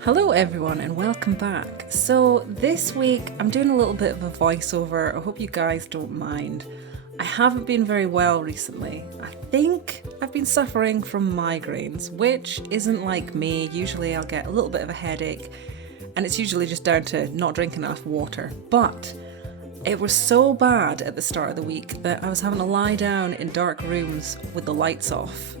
Hello everyone and welcome back. So this week I'm doing a little bit of a voiceover. I hope you guys don't mind. I haven't been very well recently. I think I've been suffering from migraines, which isn't like me. Usually I'll get a little bit of a headache and it's usually just down to not drinking enough water. But it was so bad at the start of the week that I was having to lie down in dark rooms with the lights off.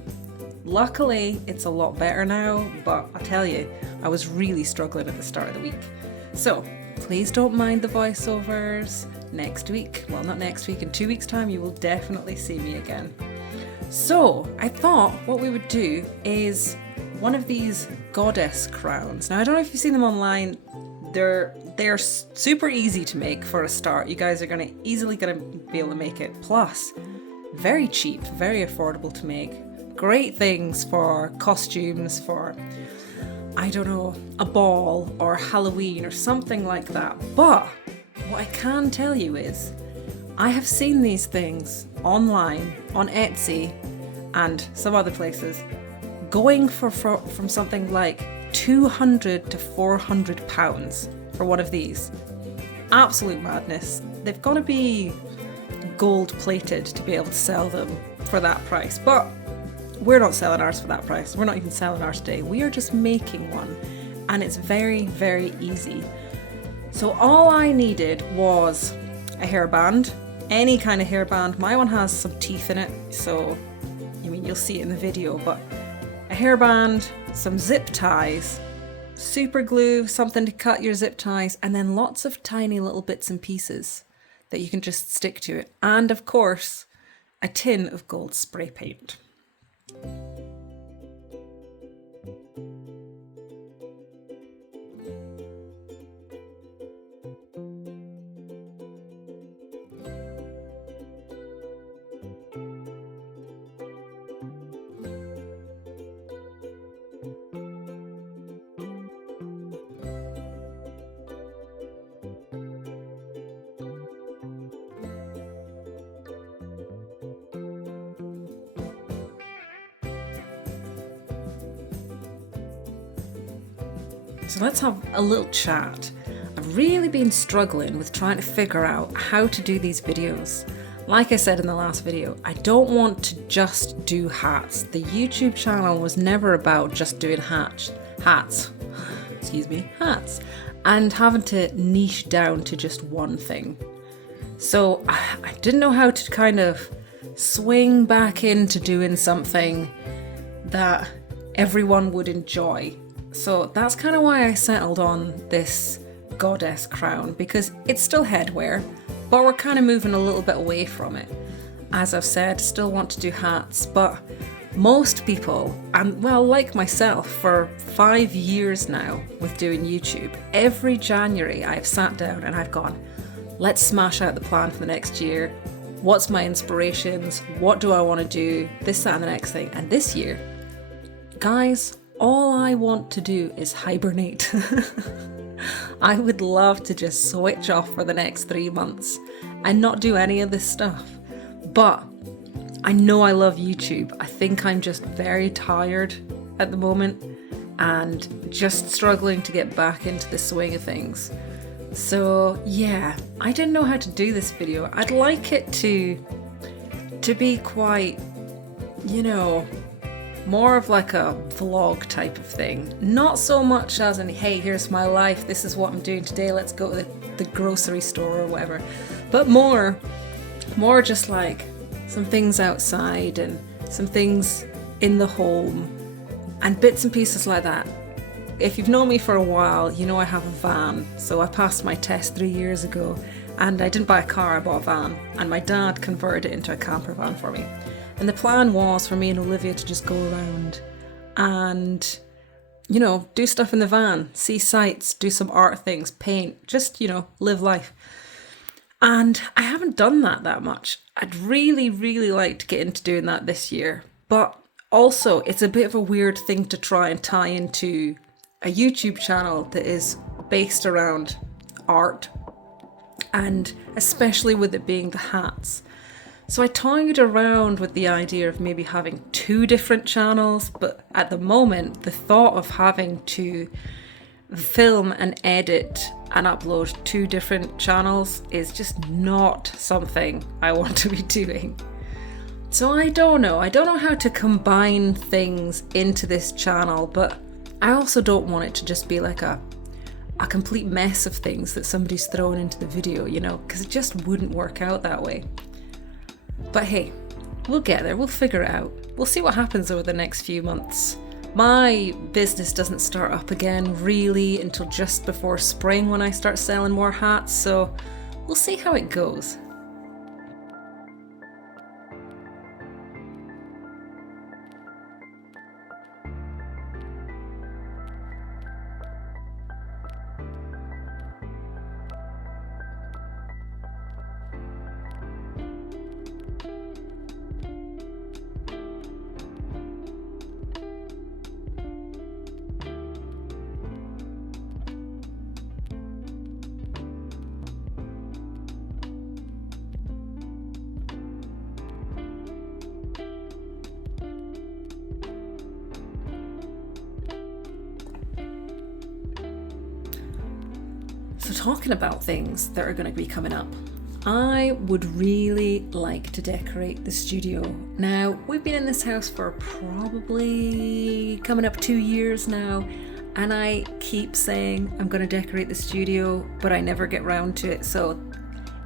Luckily, it's a lot better now, but I tell you, I was really struggling at the start of the week. So, please don't mind the voiceovers. Next week, well not next week, in 2 weeks' time, you will definitely see me again. So, I thought what we would do is one of these goddess crowns. Now, I don't know if you've seen them online. They're super easy to make for a start. You guys are easily gonna be able to make it. Plus, very cheap, very affordable to make. Great things for costumes, for, I don't know, a ball or Halloween or something like that. But what I can tell you is I have seen these things online, on Etsy and some other places, going from something like £200 to £400 for one of these. Absolute madness. They've got to be gold plated to be able to sell them for that price. But we're not selling ours for that price. We're not even selling ours today. We are just making one and it's very, very easy. So all I needed was a hairband, any kind of hairband. My one has some teeth in it, so I mean you'll see it in the video, but a hairband, some zip ties, super glue, something to cut your zip ties, and then lots of tiny little bits and pieces that you can just stick to it. And of course, a tin of gold spray paint. So let's have a little chat. I've really been struggling with trying to figure out how to do these videos. Like I said in the last video, I don't want to just do hats. The YouTube channel was never about just doing hats, and having to niche down to just one thing. So I didn't know how to kind of swing back into doing something that everyone would enjoy. So that's kind of why I settled on this goddess crown, because it's still headwear, but we're kind of moving a little bit away from it. As I've said, still want to do hats, but most people, and well, like myself, for 5 years now with doing YouTube, every January I've sat down and I've gone, let's smash out the plan for the next year. What's my inspirations? What do I want to do? This, that, and the next thing. And this year, guys, all I want to do is hibernate. I would love to just switch off for the next 3 months and not do any of this stuff. But I know I love YouTube. I think I'm just very tired at the moment and just struggling to get back into the swing of things. So yeah, I didn't know how to do this video. I'd like it to be quite, you know, more of like a vlog type of thing. Not so much as in, hey, here's my life, this is what I'm doing today, let's go to the grocery store or whatever. But more just like some things outside and some things in the home and bits and pieces like that. if you've known me for a while, you know I have a van. So I passed my test 3 years ago, and I didn't buy a car, I bought a van. And my dad converted it into a camper van for me. And the plan was for me and Olivia to just go around and, do stuff in the van, see sights, do some art things, paint, just, live life. And I haven't done that much. I'd really, really like to get into doing that this year. But also, it's a bit of a weird thing to try and tie into a YouTube channel that is based around art, and especially with it being the hats. So I toyed around with the idea of maybe having 2 different channels, but at the moment, the thought of having to film and edit and upload 2 different channels is just not something I want to be doing. So I don't know how to combine things into this channel, but I also don't want it to just be like a complete mess of things that somebody's thrown into the video, because it just wouldn't work out that way. But hey, we'll get there, we'll figure it out. We'll see what happens over the next few months. My business doesn't start up again really until just before spring when I start selling more hats, so we'll see how it goes. So talking about things that are going to be coming up, I would really like to decorate the studio. Now, we've been in this house for probably coming up 2 years now, and I keep saying I'm going to decorate the studio, but I never get round to it. So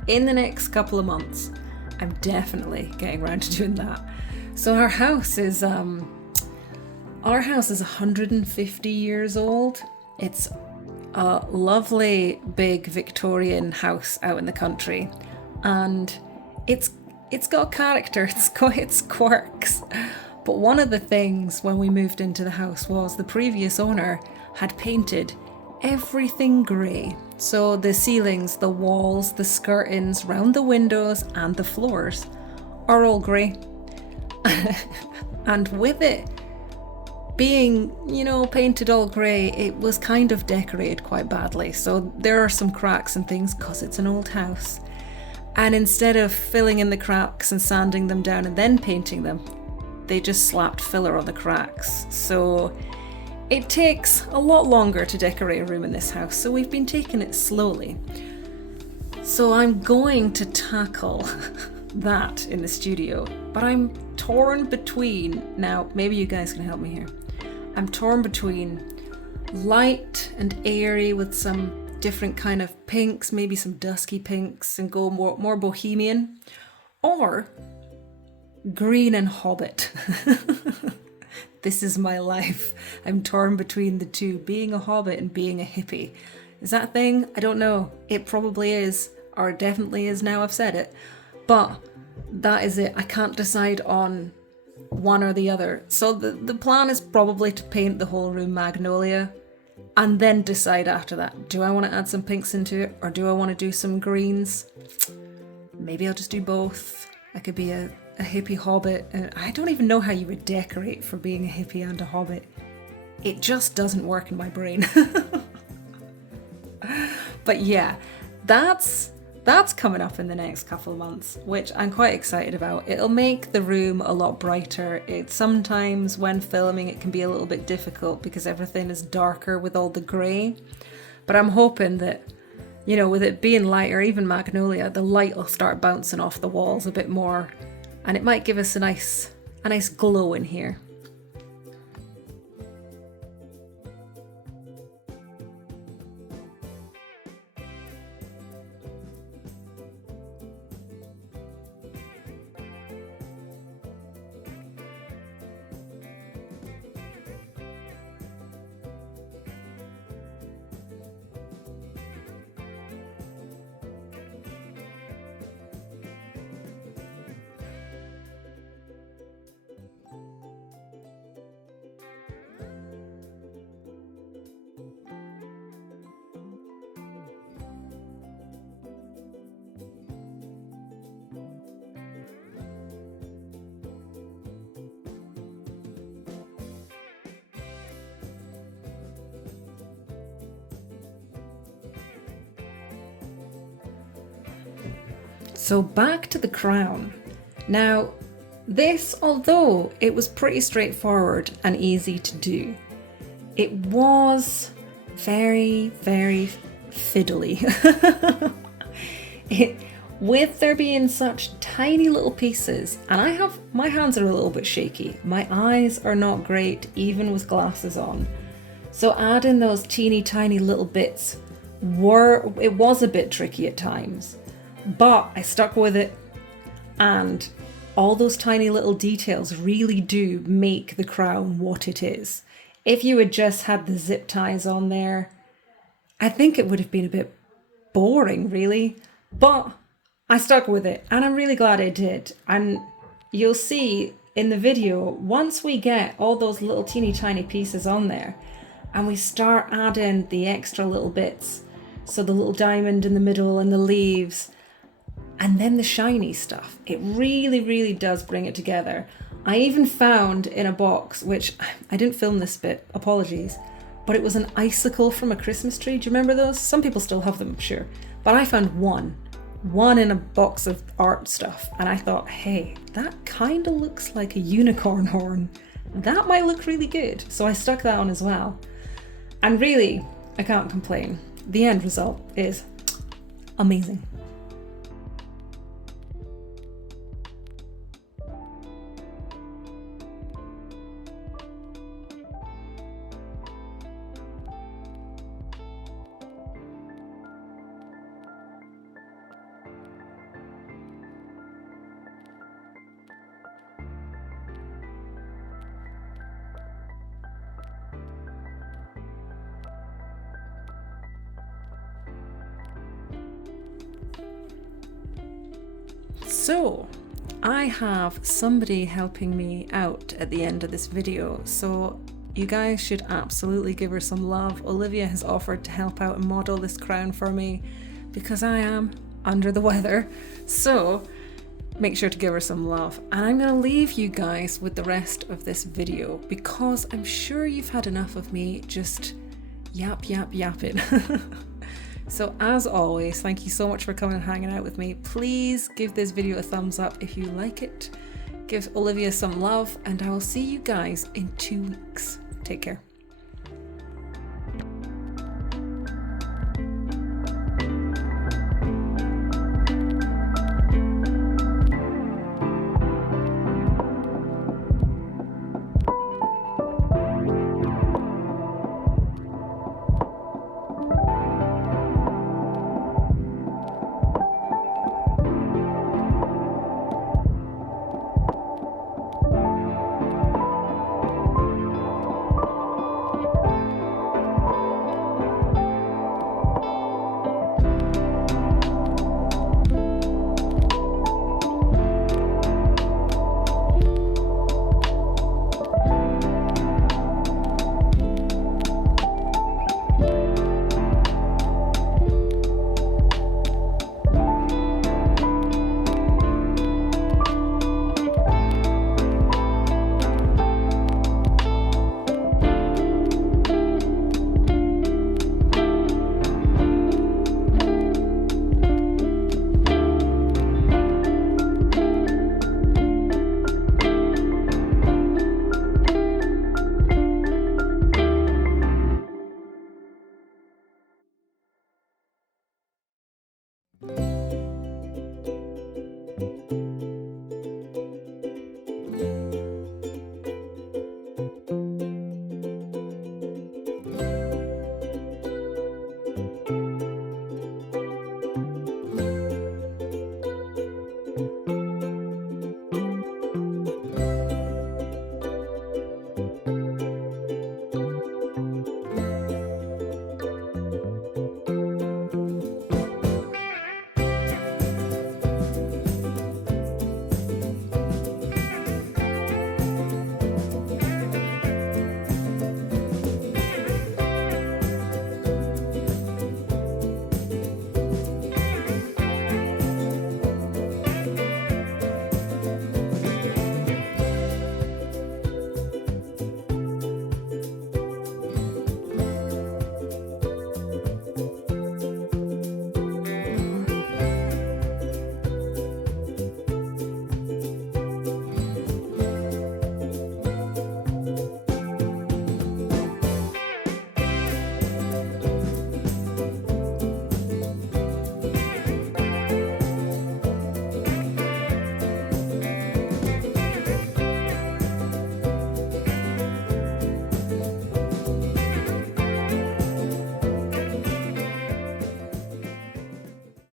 in the next couple of months, I'm definitely getting around to doing that. So our house is 150 years old. It's a lovely big Victorian house out in the country, and it's got character, it's got its quirks. But one of the things when we moved into the house was the previous owner had painted everything grey. So the ceilings, the walls, the skirtings round the windows and the floors are all grey. And with it being, painted all grey, it was kind of decorated quite badly. So there are some cracks and things because it's an old house. And instead of filling in the cracks and sanding them down and then painting them, they just slapped filler on the cracks. So it takes a lot longer to decorate a room in this house. So we've been taking it slowly. So I'm going to tackle that in the studio, but I'm torn between, now maybe you guys can help me here. I'm torn between light and airy with some different kind of pinks, maybe some dusky pinks, and go more bohemian, or green and Hobbit. This is my life. I'm torn between the two, being a Hobbit and being a hippie. Is that a thing? I don't know. It probably is, or it definitely is now I've said it. But that is it. I can't decide on one or the other. So the plan is probably to paint the whole room magnolia and then decide after that. Do I want to add some pinks into it, or do I want to do some greens? Maybe I'll just do both. I could be a hippie hobbit. I don't even know how you would decorate for being a hippie and a hobbit. It just doesn't work in my brain. But yeah, that's coming up in the next couple of months, which I'm quite excited about. It'll make the room a lot brighter. Sometimes when filming it can be a little bit difficult because everything is darker with all the grey. But I'm hoping that, with it being lighter, even magnolia, the light will start bouncing off the walls a bit more, and it might give us a nice glow in here. So back to the crown. Now, this, although it was pretty straightforward and easy to do, it was very, very fiddly. With there being such tiny little pieces, and my hands are a little bit shaky. My eyes are not great, even with glasses on. So adding those teeny tiny little bits was a bit tricky at times, but I stuck with it, and all those tiny little details really do make the crown what it is. If you had just had the zip ties on there, I think it would have been a bit boring, really, but I stuck with it, and I'm really glad I did. And you'll see in the video, once we get all those little teeny tiny pieces on there and we start adding the extra little bits, so the little diamond in the middle and the leaves, and then the shiny stuff, it really, really does bring it together. I even found in a box, which I didn't film this bit, apologies, but it was an icicle from a Christmas tree. Do you remember those? Some people still have them, I'm sure. But I found one in a box of art stuff, and I thought, hey, that kind of looks like a unicorn horn. That might look really good. So I stuck that on as well. And really, I can't complain. The end result is amazing. So, I have somebody helping me out at the end of this video, so you guys should absolutely give her some love. Olivia has offered to help out and model this crown for me because I am under the weather, so make sure to give her some love. And I'm going to leave you guys with the rest of this video because I'm sure you've had enough of me just yapping. So as always, thank you so much for coming and hanging out with me. Please give this video a thumbs up if you like it. Give Olivia some love, and I will see you guys in 2 weeks. Take care.